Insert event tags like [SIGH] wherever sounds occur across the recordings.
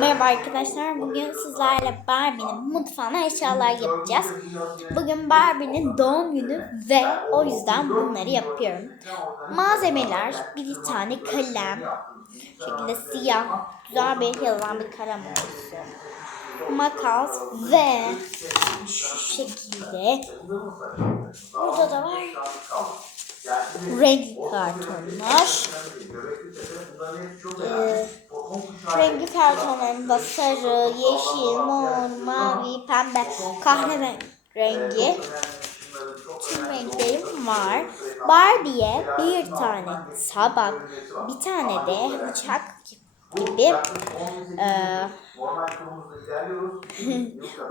Merhaba arkadaşlar. Bugün sizlerle Barbie'nin mutfağına eşyalar yapacağız. Bugün Barbie'nin doğum günü ve o yüzden bunları yapıyorum. Malzemeler bir tane kalem, şekilde siyah, güzel bir yazan bir kalem olsun. Makas ve şu şekilde burada da var renkli kartonlar. Ee, renkli kartonlarında sarı, yeşil, mor, mavi, pembe, kahverengi tüm renklerim var. Barbie'ye bir tane tabak, bir tane de bıçak gibi e,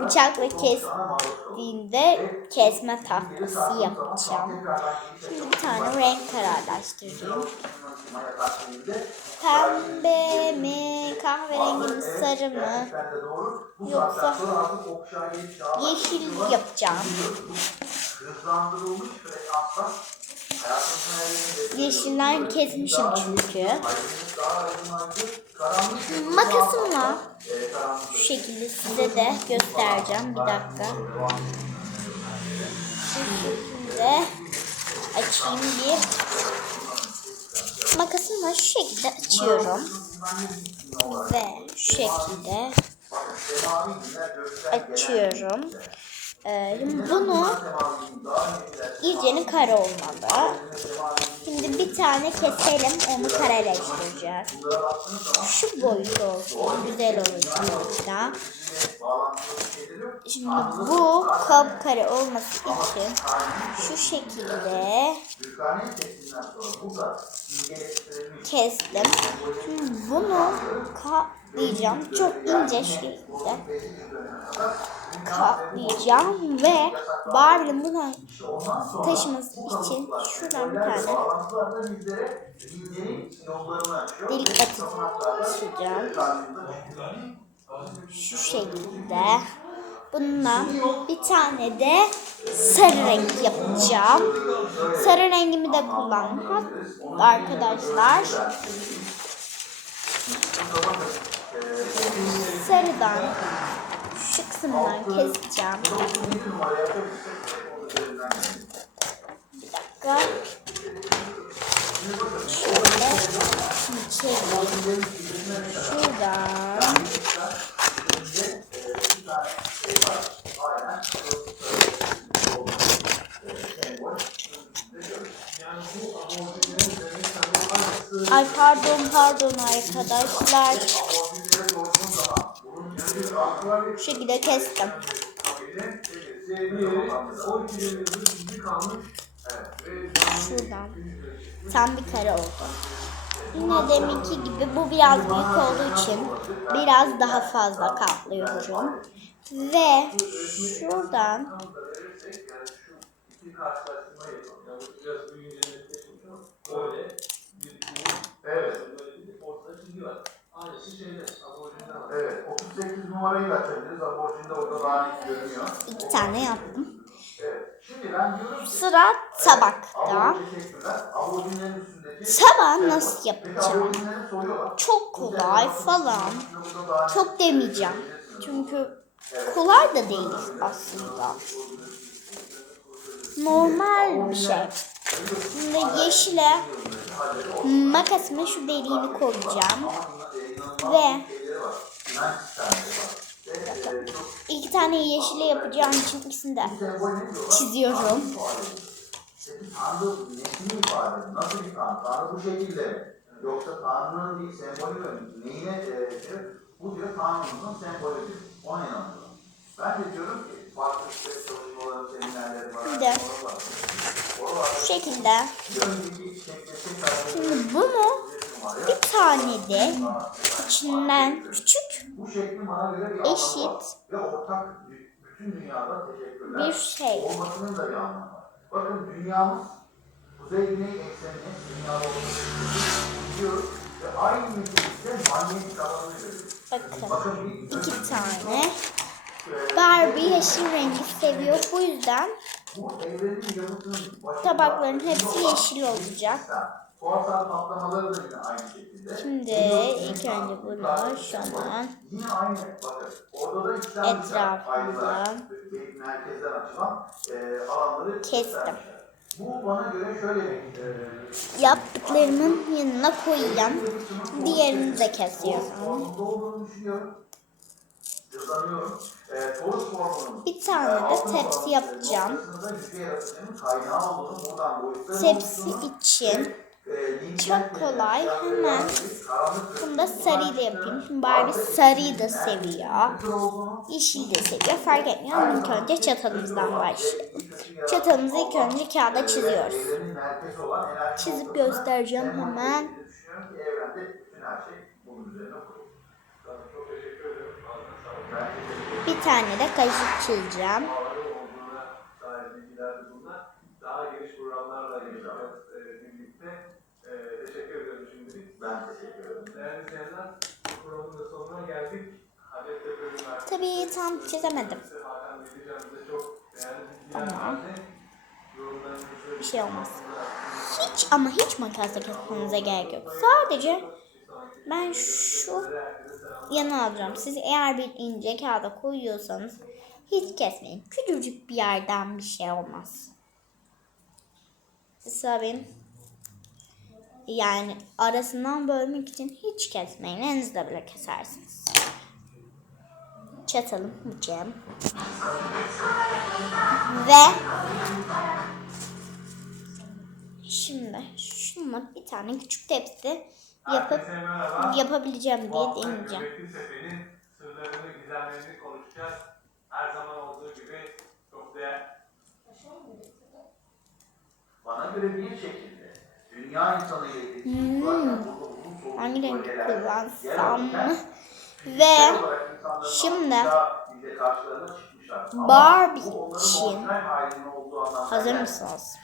[LAUGHS] bıçakla kestiğinde kesme tahtası yapacağım. Şimdi bir tane renk kararlaştırayım. Pembe mi, kahverengi mi, sarı mı? Yoksa yeşil yapacağım. Yeşilden kesmişim çünkü. Makasımla şu şekilde size de göstereceğim. Bir dakika. Şu şekilde açayım bir. Makasımla şu şekilde açıyorum. Ve şu şekilde açıyorum. Ee, bunu iyicenin kare olmalı. Şimdi bir tane keselim onu kareleştireceğiz. Şu boyut olsun güzel olacak da. Şimdi bu kapkare olması için şu şekilde kestim. Şimdi bunu katlayacağım çok ince şekilde katlayacağım ve Barbie'nin bunu taşıması için şuradan bir tane delik atacağım. Şu şekilde. Bundan bir tane de sarı renk yapacağım. Sarı rengimi de kullandım arkadaşlar. Sarıdan şu kısımdan keseceğim. Bir dakika. Şöyle çevireyim. Şuradan. Ay pardon pardon arkadaşlar. Şu şekilde kestim. Şuradan. Tam bir kare oldu. Yine deminki gibi bu biraz büyük olduğu için biraz daha fazla katlıyorum. Ve şuradan Evet, 38 numarayı da açabiliriz. Aborjinde orada daha net görünüyor. iki tane yaptım. Sıra tabakta. aborjin teşekkürler. Tabağı nasıl yapacağım? Çok kolay falan. Çok demeyeceğim. Çünkü kolay da değil aslında. Normal bir şey. Şimdi yeşile makasımın şu deliğini koyacağım. Ve iki tane yeşile yapacağım için ikisini de çiziyorum. Nasıl bir Tanrı? Bu şekilde? Yoksa Tanrı'nın bir sembolü? Neyine diyor Tanrı'nın sembolüdür. Ona inanıyor. Ben de diyorum ki farklı işte çalışmaları, seminerleri var. Bir de şu şekilde. Tek Şimdi bunu bir tane de içinden küçük Eşit. anlamı var. Ve ortak bütün dünyada teşekkürler. bir şey. Olmasının da bir anlamı var. Bakın dünyamız kuzey güney eksenine dünyada olduğunu biliyoruz. Ve aynı nitelikte manyetik alanını görüyoruz. Bakın iki tane. Barbie yeşil rengi seviyor. Bu yüzden tabakların hepsi yeşil olacak. Şimdi ilk önce bunu da içten Etrafından kestim. Bu bana göre şöyle bir e, yaptıklarımın yanına koyacağım. Diğerini de kesiyorum. E, Bir tane de altın tepsi yapacağım. e, Tepsi için e, çok kolay. Hemen bunu da sarıyı da yapayım. Şimdi Barbie sarıyı da seviyor. Yeşil de seviyor. Fark etmiyor. İlk önce çatalımızdan başlayalım. Çatalımızı ilk önce kağıda çiziyoruz. Çizip göstereceğim hemen. Bir tane de kaşık çizeceğim. Tabii tam çizemedim. Tamam. Bir şey olmaz. Hiç ama hiç makasla kesmenize gerek yok. Sadece ben şu yana alacağım. Siz eğer bir ince kağıda koyuyorsanız hiç kesmeyin. Küçücük bir yerden bir şey olmaz. Benim yani arasından bölmek için hiç kesmeyin. Elinizle bile kesersiniz. Çatalım bıçağım. Ve Şimdi şununla bir tane küçük tepsi yapıp yapabileceğim diye deneyeceğim. Her zaman olduğu gibi çok değerli Bana göre bir şekilde dünya insanı ilgili Hmm. Hangi yer kullansam Ve şimdi Barbie için hazır mısınız?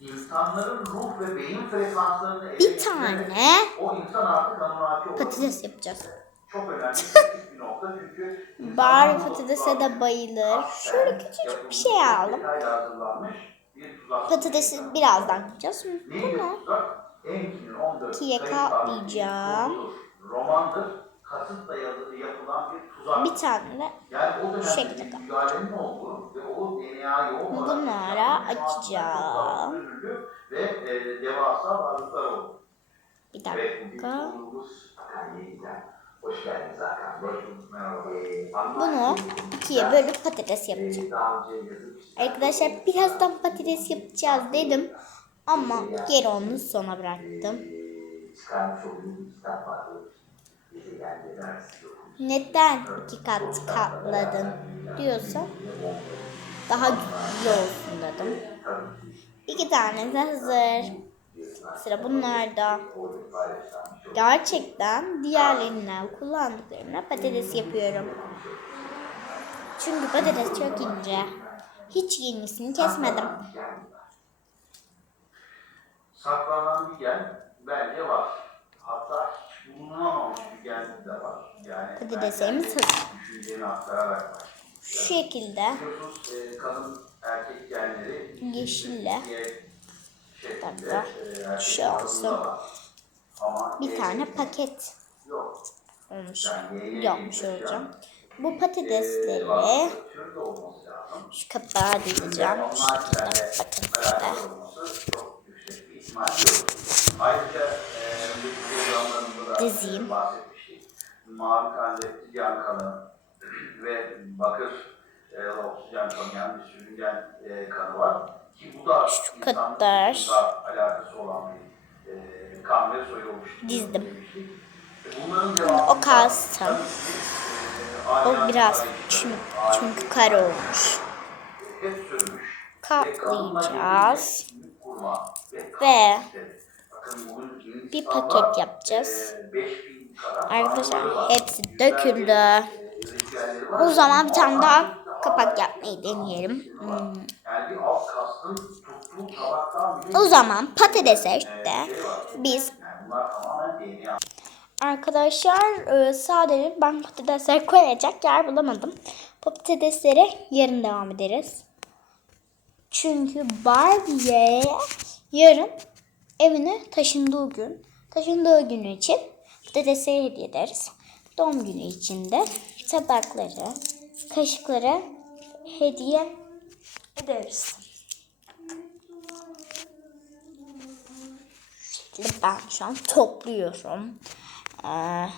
İnsanların ruh ve beyin frekanslarını Bir tane o insan artık Anunnaki patates yapacağız. Çok önemli [LAUGHS] bir nokta çünkü Barbie patatese de bayılır. Şöyle küçücük bir şey aldım. Patatesi birazdan koyacağız. Bunu tuzak? Enki'nin 14 ikiye sayı katlayacağım. Romandır. Kasıtla yazılı yapılan bir tuzak. bir tane de Yani dönemde şekilde Bunlara insanın açacağım. ve e, devasa varlıklar oldu. bir dakika. Bunu ikiye bölüp patates yapacağım. Arkadaşlar birazdan patates yapacağız dedim. Ama geri onu sona bıraktım. Neden iki kat katladın diyorsa daha güzel olsun dedim. İki tane de hazır. Sıra bunlarda. Gerçekten diğerlerinden kullandıklarımla patates yapıyorum. Çünkü patates çok ince. Hiç yenisini kesmedim. Saklanan bir gen bence var. Hatta hiç bulunamamış bir gen de var. Yani Patateslerimiz hazır. Düşünceni aktararak var. Şu şekilde Biliyorsunuz e, kadın erkek genleri Yeşille. şeklinde e, Şu olsun. bir tane paket olmuş. Yapmış olacağım. Bu patatesleri lazım. şu kapağa diyeceğim. Patatesler. Ayrıca e, Dizeyim. Mavi kanlı, yan kanı ve bakır e, oksijen kanı yani bir sürüngen e, kanı var. Ki bu da Şu kadar. alakası olan bir e, kan ve soyu oluşturuyor Dizdim. E, Bunların o kalsın. O biraz çünkü, çünkü kare olmuş. Katlayacağız. Ve bir paket yapacağız. Arkadaşlar hepsi döküldü. O zaman bir tane daha kapak yapmayı deneyelim. Hmm. O zaman patatese de biz Arkadaşlar e, sadece ben patatesleri koyacak yer bulamadım. Patatesleri yarın devam ederiz. Çünkü Barbie'ye yarın evine taşındığı gün. Taşındığı günü için dedesine hediye ederiz. Doğum günü için de tabakları, kaşıkları hediye ederiz. Şimdi ben şu an topluyorum. Ee,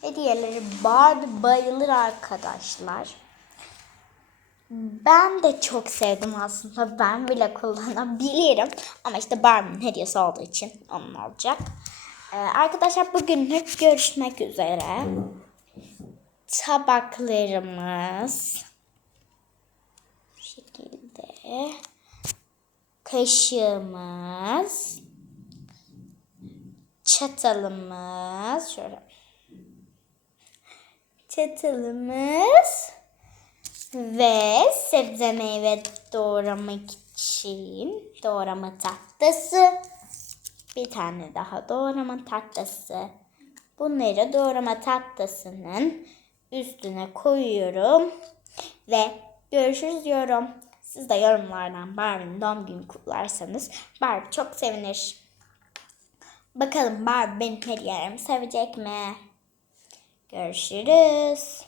hediyeleri Barbie bayılır arkadaşlar. Ben de çok sevdim aslında. Ben bile kullanabilirim. Ama işte Barbie'nin hediyesi olduğu için onun olacak. Ee, arkadaşlar bugünlük görüşmek üzere. Tabaklarımız bu şekilde. Kaşığımız. Çatalımız. Şöyle. Çatalımız ve sebze meyve doğramak için doğrama tahtası. Bir tane daha doğrama tahtası. Bunları doğrama tahtasının üstüne koyuyorum ve görüşürüz diyorum. Siz de yorumlardan Barbie'nin doğum günü kutlarsanız Barbie çok sevinir. Bakalım Barbie benim hediyelerimi sevecek mi? Görüşürüz.